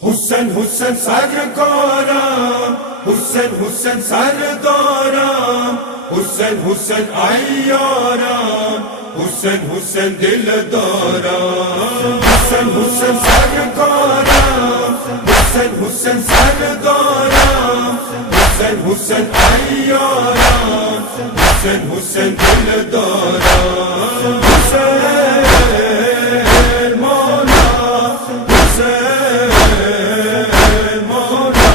हुसैन हुसैन सरकाराम, हुसैन हुसैन सरदाराम, हुसैन हुसैन अय्याराम, हुसैन हुसैन दिलदाराम। हुसैन हुसैन सरकाराम, हुसैन हुसैन सरदाराम, हुसैन हुसैन अय्याराम, हुसैन हुसैन दिलदाराम। हुसैन मौला, हुसैन मौला,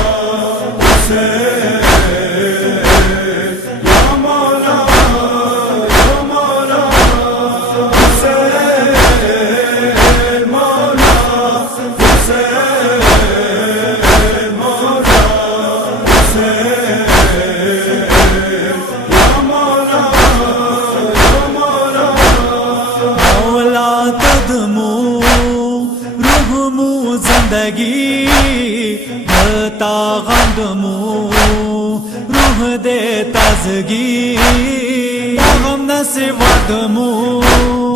हुसैन या मौला या मौला, हुसैन मौला, हुसैन मौला, हुसैन या मौला या मौला। मौला कदमो रूहमो जिंदगी बता गमो रूह दे ताजगी गम नसे वदमो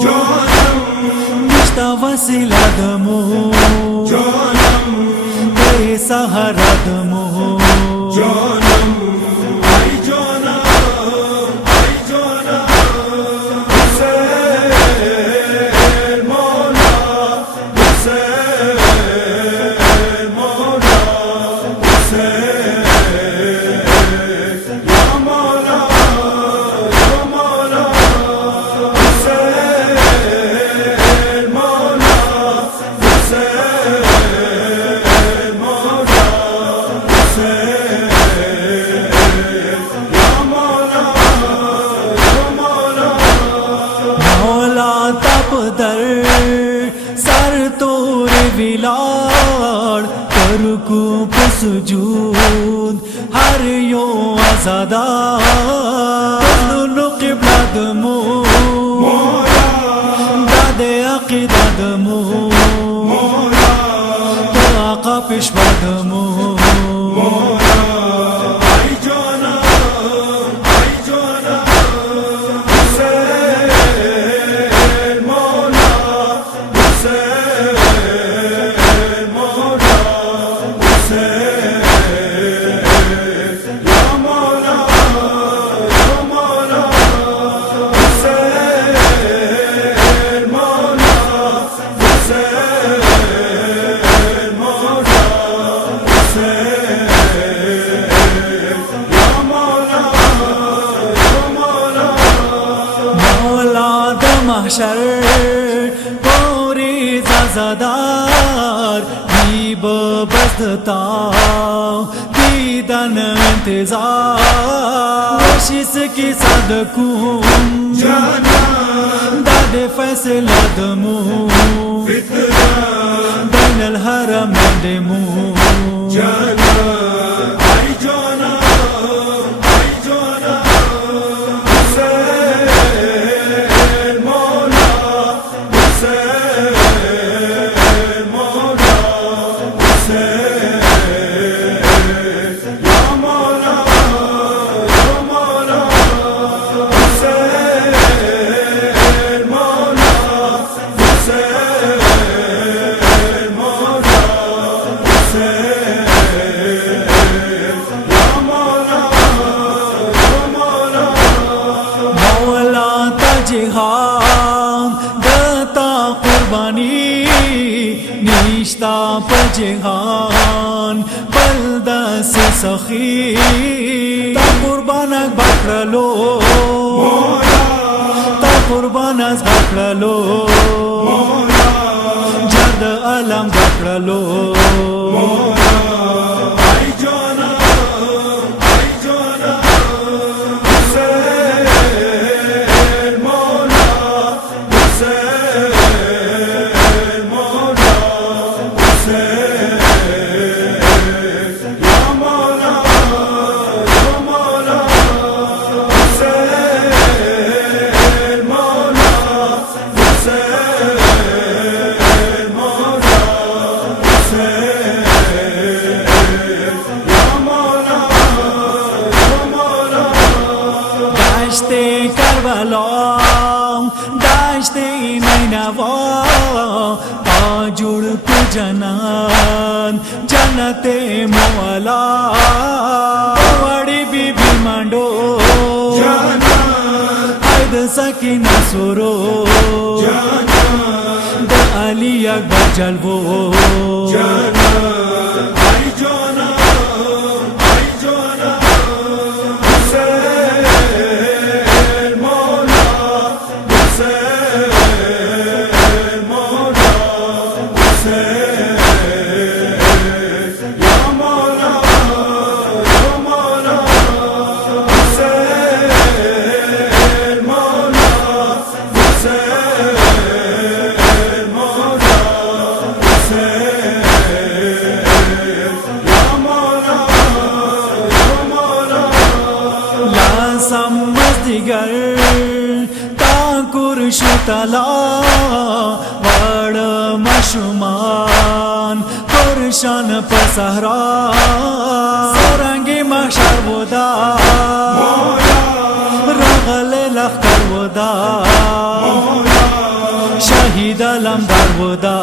जानम निष्ठा वसीला दमो जानम दे सहारा दमो जानम आई जानम आई जानम। हुसैन मौला, हुसैन मौला, हुसैन या मौला या मौला, हुसैन मौला, हुसैन मौला, हुसैन या मौला या मौला। मौला तपदर सर तोर विलार करकू सुजूद हर यो आजादा क़िबला दमो दादे अक़ीदा दमो तो आका पेशवा दमो आई जानम आई जानम। हुसैन मौला, हुसैन मौला, हुसैन या मौला या मौला, हुसैन मौला, हुसैन मौला, हुसैन या मौला या मौला। मौला दमहशर पूरी ज़ादार दीब बजता दीदन इंतजार शीश की सदकुम जानम दादे फैसला दमो फितना बैन अल हरमैन दमो जानम आई जानम आई जानम। हुसैन मौला, हुसैन मौला, हुसैन या मौला या मौला, हुसैन मौला, हुसैन मौला, हुसैन या मौला या मौला। मौला तजहान दता कुर्बानी निश्ता पजहान बलदा से सखी ता कुर्बानक बकरलो ता कुर्बानक बकरलो जद अलम बकरलो आई जानम आई जानम। हुसैन मौला, हुसैन मौला, हुसैन या मौला या मौला, हुसैन मौला, हुसैन मौला, हुसैन या मौला या मौला। दाश्ते करबला दाश्ते नैनवा पाजुड़ को जनान जन्नते मौला वड़ी बीबी मांडो आयद सकीना सुरो द अली अकबर जलवो समझदिगर ताकुर शुतला वड़ मशुमान कुरशान पसहरा सरंगी मशर वदा रगल लखकर वदा शहीद अलमदार वदा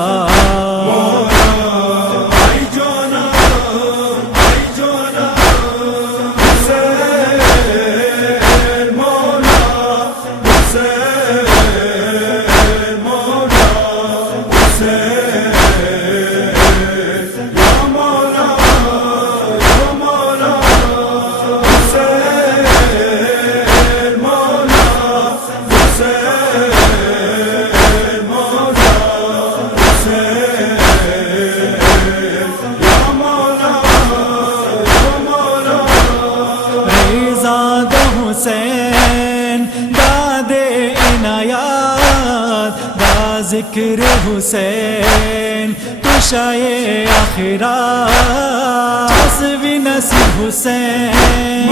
हुसैन दादे इनायत दा जिक्र हुसैन तुशाए आखिरत हसवी नसीब हुसैन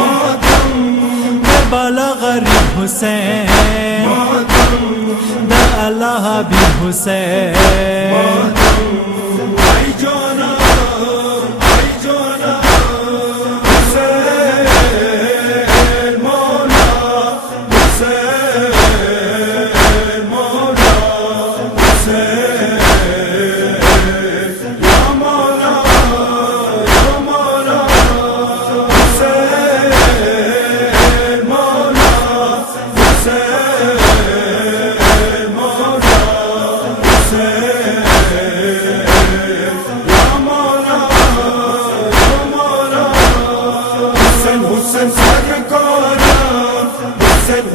करबला गरीब हुसैन दा अल्लाह भी हुसैन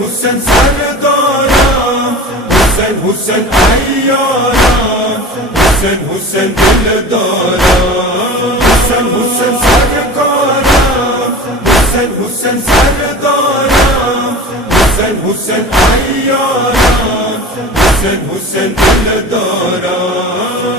हुसैन सरदाराम हुसैन हुसैन अय्याराम हुसैन हुसैन दिलदाराम हुसैन हुसैन सरदाराम हुसैन हुसैन सरदाराम हुसैन हुसैन अय्याराम हुसैन हुसैन दिलदाराम